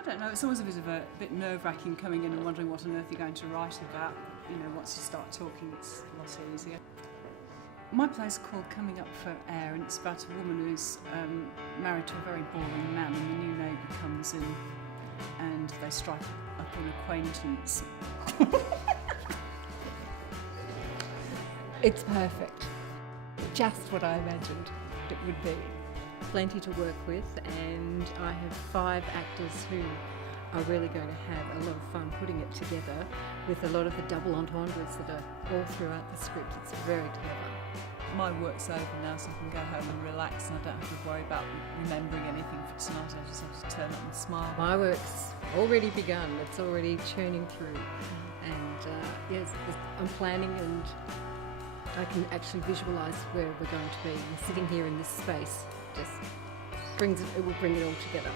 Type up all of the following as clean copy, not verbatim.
I don't know, it's always a bit nerve-wracking coming in and wondering what on earth you're going to write about. You know, once you start talking, it's a lot easier. My play's called Coming Up for Eyre, and it's about a woman who's married to a very boring man, and the new neighbour comes in and they strike up an acquaintance. It's perfect. Just what I imagined it would be. Plenty to work with, and I have 5 actors who are really going to have a lot of fun putting it together with a lot of the double entendres that are all throughout the script. It's very clever. My work's over now, so I can go home and relax, and I don't have to worry about remembering anything for tonight. I just have to turn up and smile. My work's already begun. It's already churning through, and yes, I'm planning, and I can actually visualise where we're going to be. And sitting here in this space just it will bring it all together.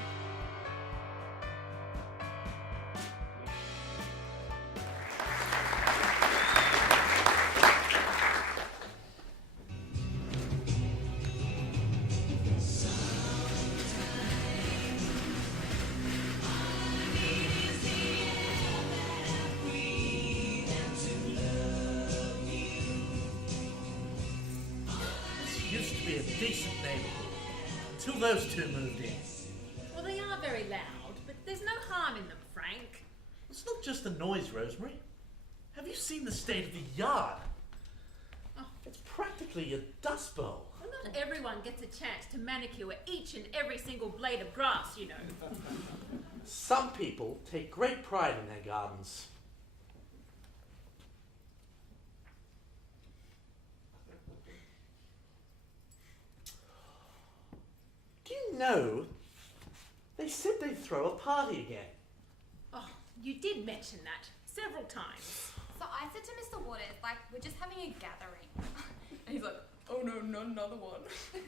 Used to be a decent neighbourhood until those two moved in. Well, they are very loud, but there's no harm in them, Frank. It's not just the noise, Rosemary. Have you seen the state of the yard? Oh. It's practically a dust bowl. Well, not everyone gets a chance to manicure each and every single blade of grass, you know. Some people take great pride in their gardens. Do you know, they said they'd throw a party again. Oh, you did mention that several times. So I said to Mr. Waters, like, we're just having a gathering. And he's like, oh no, not another one. So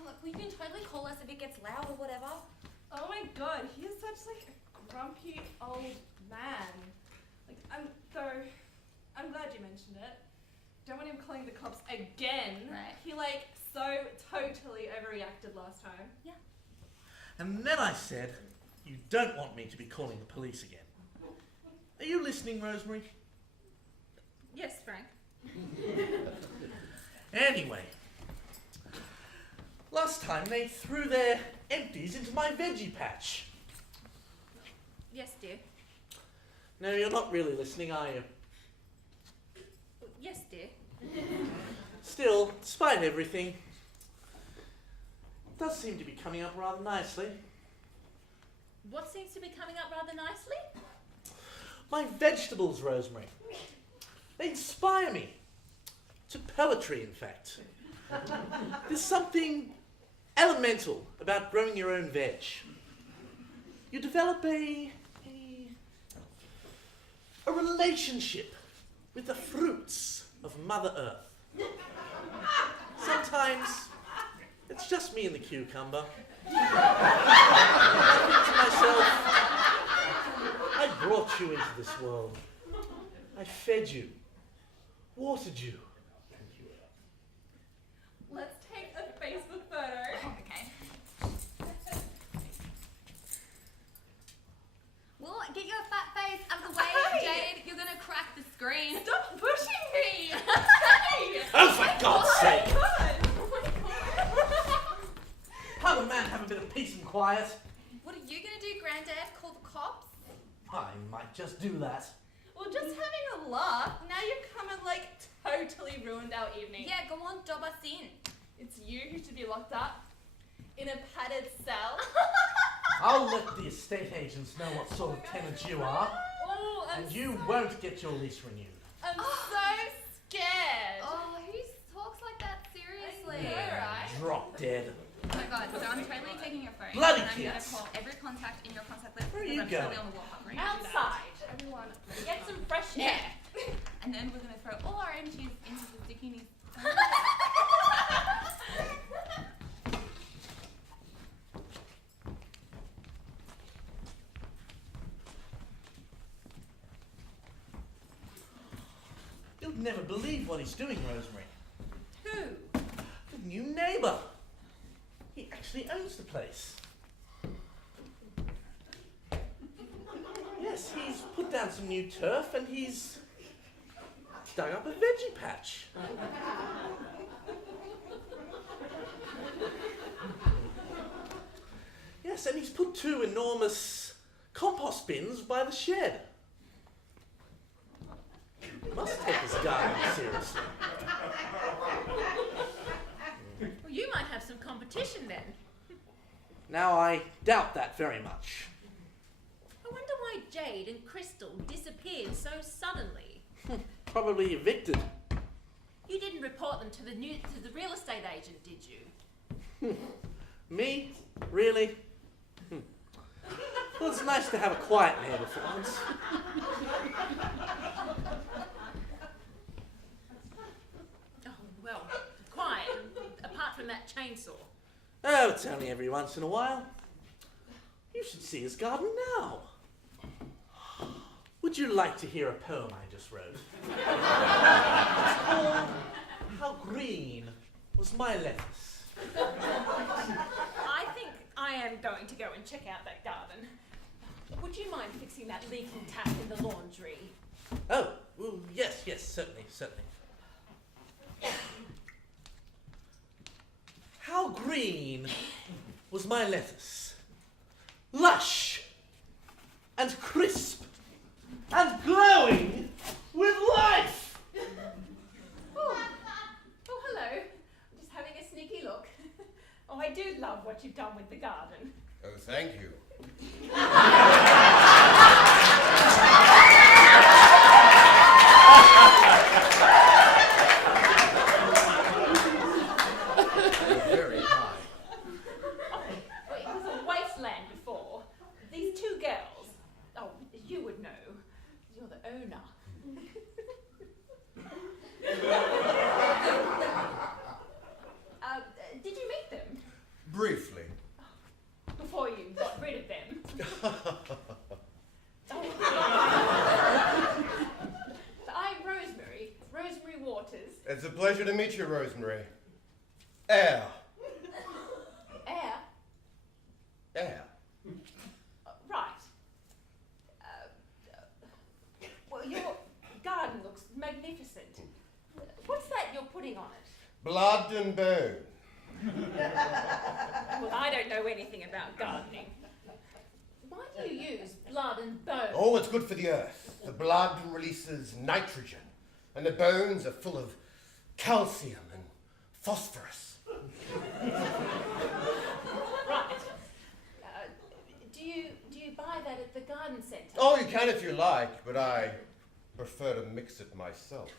I'm like, well, you can totally call us if it gets loud or whatever. Oh my god, he is such like a grumpy old man. Like, I'm glad you mentioned it. Don't want him calling the cops again. Right. He like so totally overreacted last time. Yeah. And then I said, you don't want me to be calling the police again. Are you listening, Rosemary? Yes, Frank. Anyway, last time they threw their empties into my veggie patch. Yes, dear. No, you're not really listening, are you? Yes, dear. Still, despite everything, it does seem to be coming up rather nicely. What seems to be coming up rather nicely? My vegetables, Rosemary. They inspire me. To poetry, in fact. There's something elemental about growing your own veg. You develop a relationship with the fruits of Mother Earth. Sometimes it's just me and the cucumber. I think to myself, I brought you into this world. I fed you, watered you. Let's take a Facebook photo. Oh, okay. Well, get your fat face out of the way, Hey! Jade. You're gonna crack the screen. Stop pushing me! Hey! Oh, for God's sake! Oh my god! Can't a man have a bit of peace and quiet? What are you gonna do, Granddad? Call the cops? I might just do that. Well, just having a laugh. Now you've come and like totally ruined our evening. Yeah, go on, dob us in. It's you who should be locked up in a padded cell. I'll let the estate agents know what sort of tenant you are, Oh, and you won't get your lease renewed. I'm so scared. Oh, who talks like that seriously? I know, right? Drop dead. Oh my god, so I'm totally taking your phone. Bloody and I'm gonna kids. call every contact in your contact list. Where are because you I'm going? totally on the walk-up right Outside, everyone. Get some fresh Yeah. air. And then we're gonna throw all our energies into the zucchini. You'll never believe what he's doing, Rosemary. Who? The new neighbour. He actually owns the place. Yes, he's put down some new turf and he's dug up a veggie patch. Yes, and he's put 2 enormous compost bins by the shed. He must take his garden seriously. Well, you might have some competition then. Now, I doubt that very much. I wonder why Jade and Crystal disappeared so suddenly. Probably evicted. You didn't report them to the real estate agent, did you? Me? Really? Well, it's nice to have a quiet neighbour for once. Oh, well, quiet, apart from that chainsaw. Oh, it's only every once in a while. You should see his garden now. Would you like to hear a poem I just wrote? It's called How Green Was My Lettuce. I think I am going to go and check out that garden. Would you mind fixing that leaking tap in the laundry? Oh, well, yes, certainly. How green was my lettuce? Lush and crisp and glowing with life! Oh, hello. I'm just having a sneaky look. Oh, I do love what you've done with the garden. Oh, thank you. Very high. Oh, it was a wasteland before. These 2 girls. Oh, you would know. You're the owner. Did you meet them Briefly. before you got rid of them? I'm Rosemary Waters. It's a pleasure to meet you, Rosemary. Eyre. Eyre? Eyre. Right. Well, your garden looks magnificent. What's that you're putting on it? Blood and bone. Well, I don't know anything about gardening. Why do you use blood and bone? Oh, it's good for the earth. The blood releases nitrogen, and the bones are full of calcium and phosphorus. Right. Do you buy that at the garden centre? Oh, you can if you like, but I prefer to mix it myself.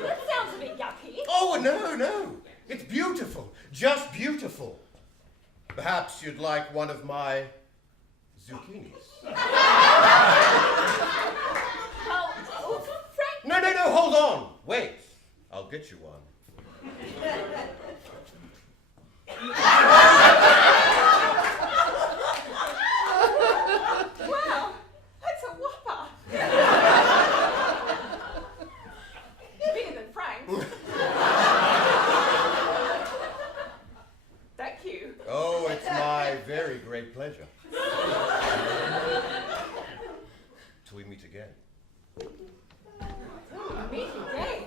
That sounds a bit yucky. Oh, no. It's beautiful. Just beautiful. Perhaps you'd like one of my zucchinis. Well, Frank. No, hold on. Wait. I'll get you one. Wow, that's a whopper. Bigger than Frank's. Thank you. Oh, it's my very great pleasure. Till we meet again. Meet again.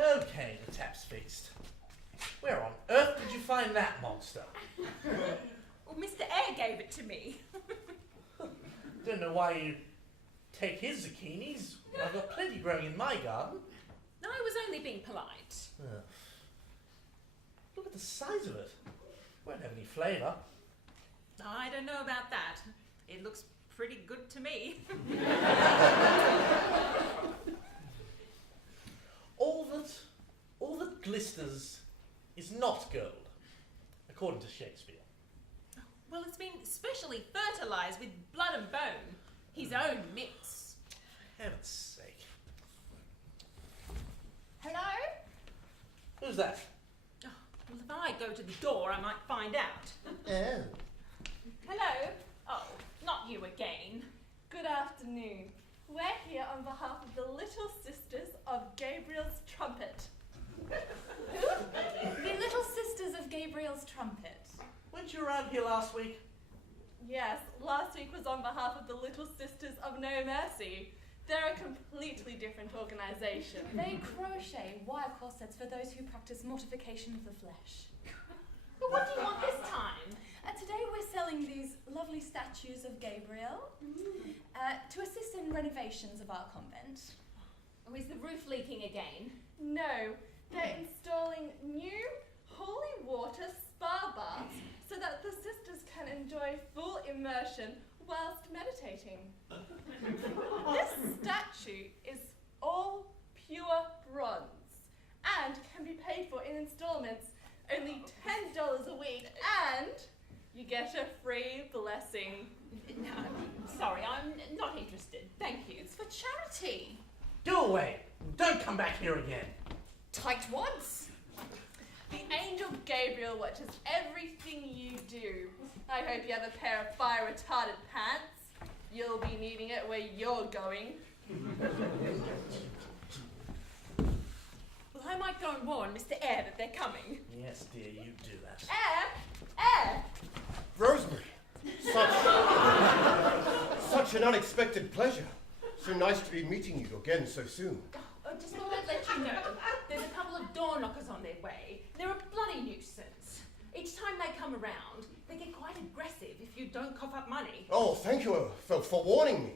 Okay, the tap's fixed. Where on earth did you find that monster? Well, Mr. Eyre gave it to me. Don't know why you take his zucchinis. I've got plenty growing in my garden. No, I was only being polite. Look at the size of it. Won't have any flavour. I don't know about that. It looks pretty good to me. All that glisters is not gold, according to Shakespeare. Well, it's been specially fertilised with blood and bone. His own mix. For heaven's sake. Hello? Who's that? Oh, well, if I go to the door, I might find out. Oh. Hello? Oh, not you again. Good afternoon. We're here on behalf of the Little Sisters of Gabriel's Trumpet. Who? The Little Sisters of Gabriel's Trumpet. Weren't you around here last week? Yes, last week was on behalf of the Little Sisters of No Mercy. They're a completely different organisation. They crochet wire corsets for those who practice mortification of the flesh. But what do you want this time? Today we're selling these lovely statues of Gabriel to assist in renovations of our convent. Oh, is the roof leaking again? No, they're installing new holy water spa baths so that the sisters can enjoy full immersion whilst meditating. This statue is all pure bronze and can be paid for in instalments, only $10 a week, and you get a free blessing. No, sorry, I'm not interested. Thank you. It's for charity. Go away. Don't come back here again. Tight once. The angel Gabriel watches everything you do. I hope you have a pair of fire-retardant pants. You'll be needing it where you're going. Well, I might go and warn Mr. Eyre that they're coming. Yes, dear, you do that. Eyre! Rosemary, such an unexpected pleasure. So nice to be meeting you again so soon. Oh, just thought I'd let you know. There's a couple of door knockers on their way. They're a bloody nuisance. Each time they come around, they get quite aggressive if you don't cough up money. Oh, thank you for warning me.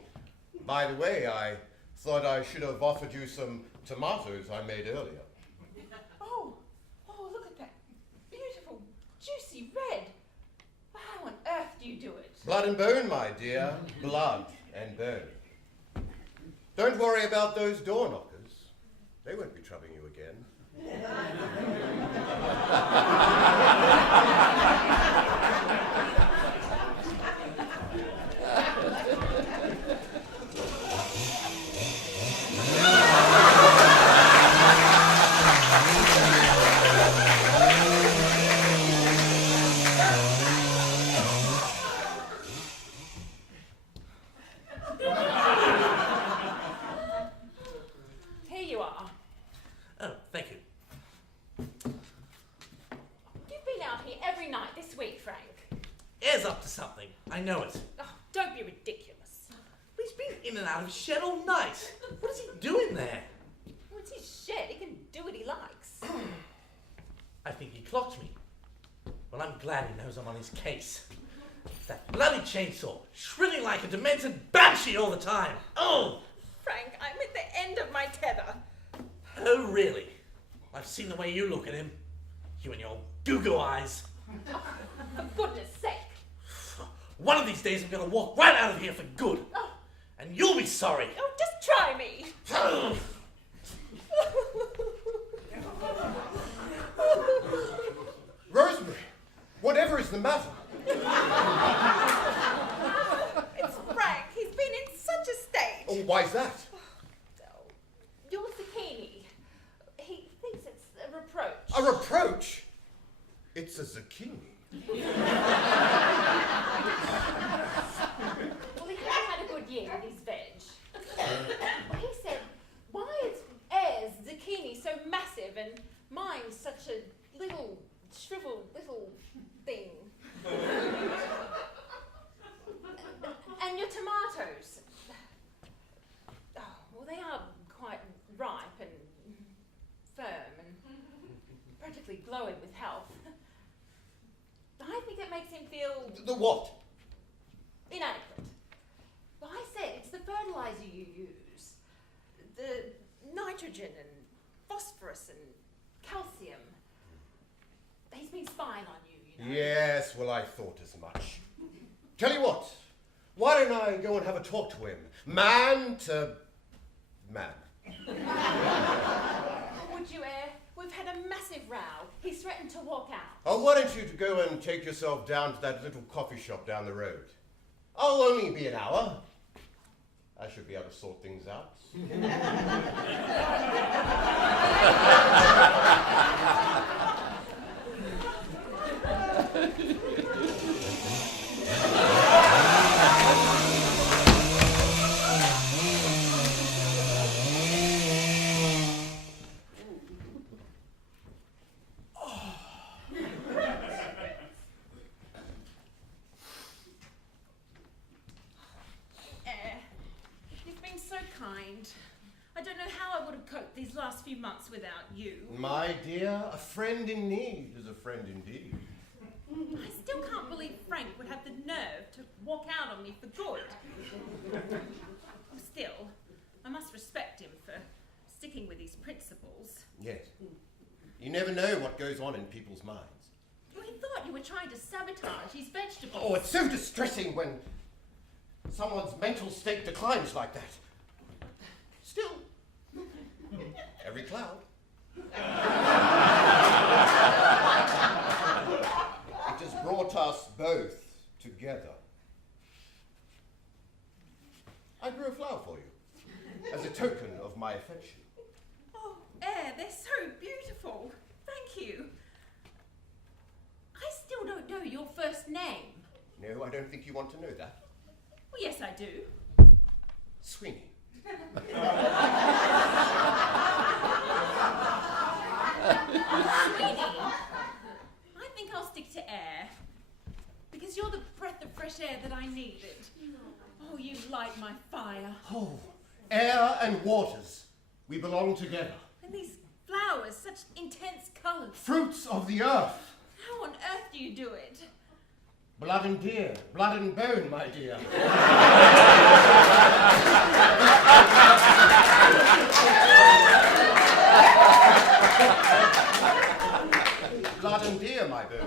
By the way, I thought I should have offered you some tomatoes I made earlier. Oh, look at that. Beautiful, juicy red. How on earth do you do it? Blood and bone, my dear. Blood and bone. Don't worry about those door knockers. They won't be troubling you again. Here you are. Oh, thank you. You've been out here every night this week, Frank. Eyre's up to something. I know it. Oh, don't be ridiculous. He's been in and out of his shed all night. What is he doing there? Well, it's his shed. He can do what he likes. I think he clocked me. Well, I'm glad he knows I'm on his case. That bloody chainsaw, shrilling like a demented banshee all the time. Oh! Frank, I'm at the end of my tether. Oh, really? I've seen the way you look at him. You and your goo-goo eyes. For goodness sake. One of these days I'm going to walk right out of here for good. Oh. And you'll be sorry. Oh, just try me. Rosemary, whatever is the matter? It's Frank. He's been in such a state. Oh, why's that? Oh, your zucchini. He thinks it's a reproach. A reproach? It's a zucchini. Well, he hasn't had a good year with his veg. He said, why is Eyre's zucchini so massive and mine's such a little, shriveled little thing? And your tomatoes. Oh, well, they are quite ripe and firm and practically glowing with health. I think it makes him feel The what? inadequate. Well, I said it's the fertilizer you use. The nitrogen and phosphorus and calcium. He's been spying on you, you know. Yes, well, I thought as much. Tell you what, why don't I go and have a talk to him? Man to man. Would you, Eyre? We've had a massive row. He's threatened to walk out. Oh, why don't you go and take yourself down to that little coffee shop down the road? I'll only be an hour. I should be able to sort things out. last few months without you. My dear, a friend in need is a friend indeed. I still can't believe Frank would have the nerve to walk out on me for good. Still, I must respect him for sticking with his principles. Yes. You never know what goes on in people's minds. Well, he thought you were trying to sabotage his vegetables. Oh, it's so distressing when someone's mental state declines like that. Still, every cloud. It has brought us both together. I grew a flower for you, as a token of my affection. Oh, Eyre, they're so beautiful. Thank you. I still don't know your first name. No, I don't think you want to know that. Well, yes, I do. Sweeney. Sweeney, I think I'll stick to Eyre. Because you're the breath of fresh air that I needed. Oh, you light my fire. Oh, air and waters. We belong together. And these flowers, such intense colours. Fruits of the earth. How on earth do you do it? Blood and deer, blood and bone, my dear. Blood and deer, my bone.